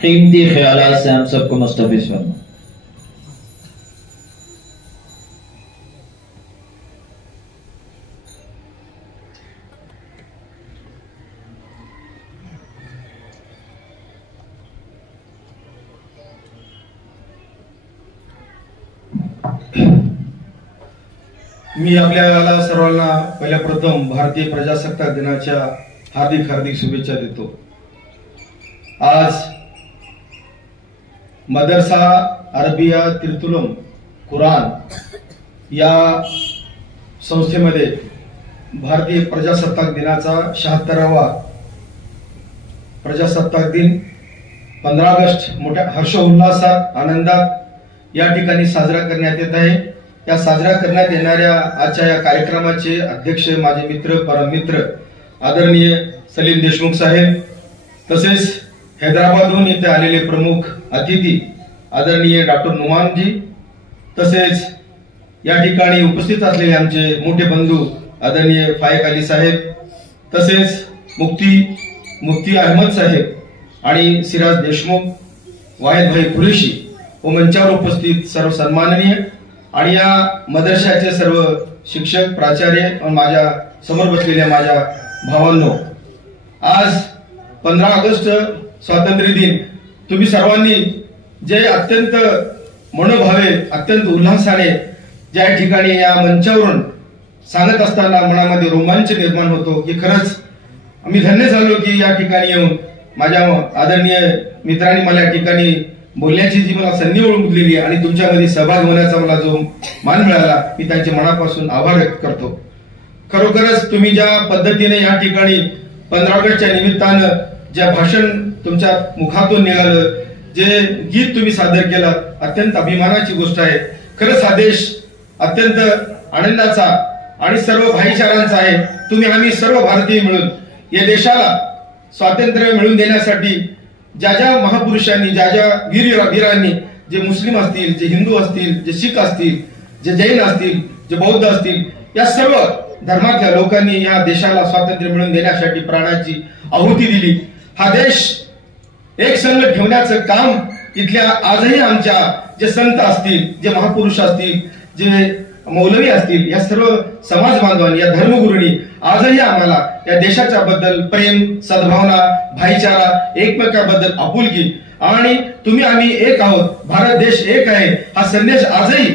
कीमती ख्यालात से हम सबको मुस्तफिज फरमा। मी आपल्याला सर्वांना पहिल्या प्रथम भारतीय प्रजासत्ताक दिनाच्या हार्दिक हार्दिक शुभेच्छा देतो। आज मदरसा अरबिया तिरतुलम कुरान या संस्थेमध्ये भारतीय प्रजासत्ताक दिनाचा 76वा प्रजासत्ताक दिन 15 ऑगस्ट मोठ्या हर्षोल्लासात आनंदात या ठिकाणी साजरा करण्यात येत आहे। या साजरा करण्यात येणाऱ्या आजच्या या कार्यक्रमाचे अध्यक्ष माझे मित्र परममित्र आदरणीय सलीम देशमुख साहेब, तसेच हैदराबादहून येथे आलेले प्रमुख अतिथी आदरणीय डॉक्टर नुमानजी, तसेच या ठिकाणी उपस्थित असलेले आमचे मोठे बंधू आदरणीय फायक अली साहेब, तसेच मुफ्ती अहमद साहेब आणि सिराज देशमुख, वाहिद भाई कुरेशी व मंचावर उपस्थित सर्व सन्माननीय आणि या मदरशाचे सर्व शिक्षक प्राचार्य व माझ्या समोर बसलेल्या माझ्या भावांनो, आज 15 ऑगस्ट स्वातंत्र्य दिन तुम्ही सर्वांनी जे अत्यंत मनोभावे अत्यंत उल्हासाने ज्या ठिकाणी या मंचावरून सांगत असताना मनामध्ये रोमांच निर्माण होतो की खरंच आम्ही धन्य झालो की या ठिकाणी येऊन माझ्या आदरणीय मित्रांनी मला या ठिकाणी बोलण्याची जी मला संधी दिलेली आणि तुमच्यामध्ये सहभाग होण्याचा मला जो मान मिळाला, मी त्यांचे मनापासून आभार व्यक्त करतो। खरोखरच तुम्ही ज्या पद्धतीने या ठिकाणी 15 ऑगस्टच्या निमित्तानं ज्या भाषण तुमच्या मुखातून निघालं, जे गीत तुम्ही सादर केलं, अत्यंत अभिमानाची गोष्ट आहे। खरंच हा देश अत्यंत आनंदाचा आणि सर्व भाईचारांचा आहे। तुम्ही आम्ही सर्व भारतीय मिळून या देशाला स्वातंत्र्य मिळवून देण्यासाठी ज्या ज्या महापुरुषांनी ज्या ज्या वीरांनी, जे मुस्लिम असतील, जे हिंदू असतील, जे शीख असतील, जे जैन असतील, जे बौद्ध असतील, या सर्व धर्मातल्या लोकांनी या देशाला स्वातंत्र्य मिळवून देण्यासाठी प्राणाची आहुती दिली। हा देश एक संघ ठेवण्याचं काम इथल्या आजही आमच्या जे संत असतील, जे महापुरुष असतील, जे मौलवी असतील, या सर्व समाज बांधवांनी, या धर्मगुरूंनी आजही आम्हाला या देशाच्या बद्दल प्रेम, सद्भावना, भाईचारा, एकमेकांबद्दल आपुलकी आणि तुम्ही आम्ही एक आहोत, भारत देश एक आहे हा संदेश आजही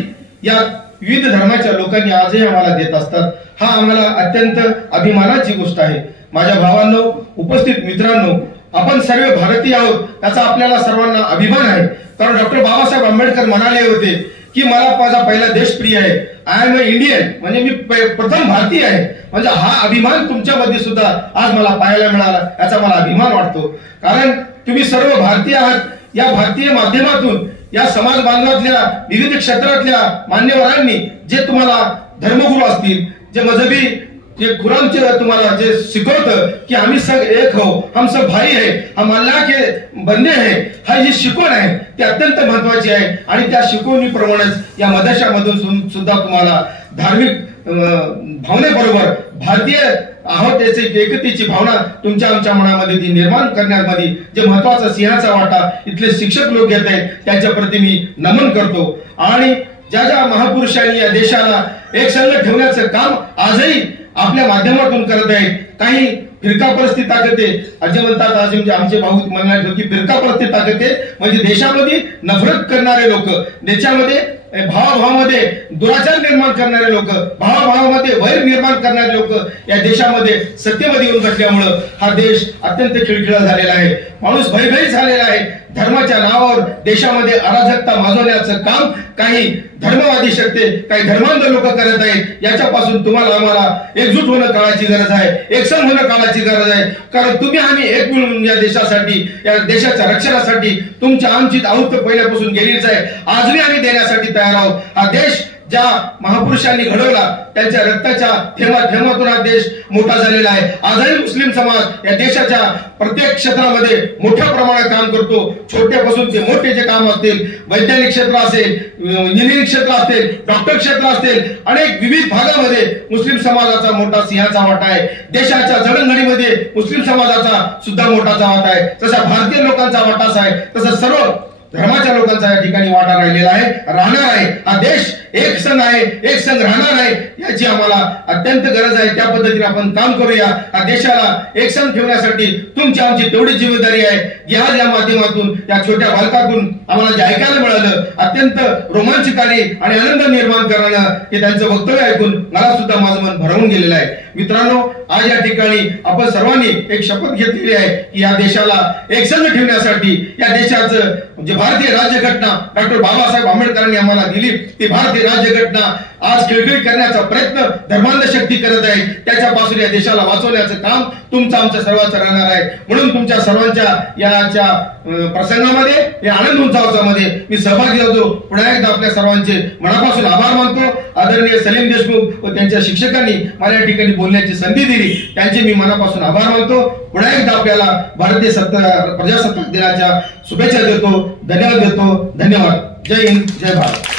या विविध धर्माच्या लोकांनी आजही आम्हाला देत असतात। हा आम्हाला अत्यंत अभिमानाची गोष्ट आहे। माझ्या भावांनो, उपस्थित मित्रांनो, आपण सर्व भारतीय आहोत याचा आपल्याला सर्वांना अभिमान आहे। कारण डॉक्टर बाबासाहेब आंबेडकर म्हणाले होते की मला माझा पहिला देश प्रिय आहे, आय एम अ इंडियन, म्हणजे मी प्रथम भारतीय आहे। म्हणजे हा अभिमान तुमच्यामध्ये सुद्धा आज मला पाहायला मिळाला, याचा मला अभिमान वाटतो। कारण तुम्ही सर्व भारतीय आहात। या भारतीय माध्यमातून या समाज बांधवातल्या विविध क्षेत्रातल्या मान्यवरांनी जे तुम्हाला धर्मगुरू असतील, जे मजहबी जे कुरानचे तुम्हाला जे शिकवतं की आम्ही सब एक हो, हम सब भाई है, हम अल्लाह के बंदे हैं, हा जी शिकवण आहे ती अत्यंत महत्वाची आहे। आणि त्या शिकवणीप्रमाणेच या मदरशामधून सुद्धा तुम्हाला धार्मिक भावनेबरोबर भारतीय आहोत याची एकतेची भावना तुमच्या आमच्या मनामध्ये ती निर्माण करण्यामध्ये जे महत्वाचा सिंहाचा वाटा इथले शिक्षक लोक घेत आहेत त्याच्या प्रती मी नमन करतो। आणि ज्या ज्या महापुरुषांनी या देशाला एक संघ ठेवण्याचं काम आजही आपल्या माध्यमातून करत आहेत। काही फिरकापरस्ती ताकदे असे म्हणतात, आज म्हणजे आमचे भाऊ म्हणाले की फिरकापरस्ती ताकदे म्हणजे देशामध्ये नफरत करणारे लोक, देशामध्ये भावाभावामध्ये दुराचार निर्माण करणारे लोक, भावाभावामध्ये वैर निर्माण करणारे लोक या देशामध्ये सत्तेमध्ये येऊन बसल्यामुळं हा देश अत्यंत खिळखिळा झालेला आहे। माणूस भयभीत झालेला आहे। धर्माच्या नावावर देशामध्ये अराजकता माजवण्याचं काम काही धर्मवादी शक्ती, काही धर्मांध लोक करत आहेत। याच्यापासून तुम्हाला आम्हाला एकजूट होणं काळाची गरज आहे, एकसम होणं काळाची गरज आहे। कारण तुम्ही आम्ही एक मिळून या देशासाठी, या देशाच्या रक्षणासाठी तुमच्या आमची आहुती पहिल्यापासून गेलीच आहे, आजही आम्ही देण्यासाठी तयार आहोत। हा देश ज्या महापुरुषांनी घडवला त्यांच्या रक्ताच्या थेंबातून हा देश मोठा झालेला आहे. आजही मुस्लिम समाज या देशाच्या प्रत्येक क्षेत्रामध्ये मोठ्या प्रमाणात काम करतो. छोट्यापासून ते मोठे जे काम असतील, वैज्ञानिक क्षेत्र असेल, इंजिनिअरिंग क्षेत्र असेल, डॉक्टर क्षेत्र असेल, अनेक विविध भागामध्ये मुस्लिम समाजाचा मोठा सिंहाचा वाटा आहे. देशाच्या जडणघडीमध्ये मुस्लिम समाजाचा सुद्धा मोठाचा वाटा आहे. तसा भारतीय लोकांचा वाटाच आहे, तसा सर्व धर्माच्या लोकांचा या ठिकाणी वाटा राहिलेला आहे, राहणार आहे. हा देश एक संघ आहे, एक संघ राहणार आहे, याची आम्हाला अत्यंत गरज आहे. त्या पद्धतीने आपण काम करूया. हा देशाला एक संघ ठेवण्यासाठी तुमची आमची तेवढी जिम्मेदारी आहे की आज या माध्यमातून या छोट्या बालकातून आम्हाला जे ऐकायला मिळालं अत्यंत रोमांचकारी आणि आनंद निर्माण करणारं हे त्यांचं वक्तव्य ऐकून मला सुद्धा माझं मन भरवून गेलेलं आहे. मित्रांनो, आज या ठिकाणी आपण सर्वांनी एक शपथ घेतलेली आहे की या देशाला एकसंघ ठेवण्यासाठी या देशाचं जे भारतीय राज्यघटना डॉक्टर बाबासाहेब आंबेडकरांनी आम्हाला दिली ती भारतीय राज्यघटना आज खिळखिळीत करण्याचा प्रयत्न धर्मांध शक्ती करत आहे. त्याच्यापासून या देशाला वाचवण्याचं काम तुमचं आमच्या सर्वांचं राहणार आहे. म्हणून तुमच्या सर्वांच्या याच्या प्रसंगामध्ये या आनंद उत्सवामध्ये मी सहभागी होतो. पुन्हा एकदा आपल्या सर्वांचे मनापासून आभार मानतो. आदरणीय सलीम देशमुख व त्यांच्या शिक्षकांनी मला या ठिकाणी बोलण्याची संधी दिली, त्यांचे मी मनापासून आभार मानतो. पुन्हा एकदा आपल्याला भारतीय प्रजासत्ताक दिनाच्या शुभेच्छा देतो, धन्यवाद देतो. धन्यवाद. जय हिंद, जय भारत.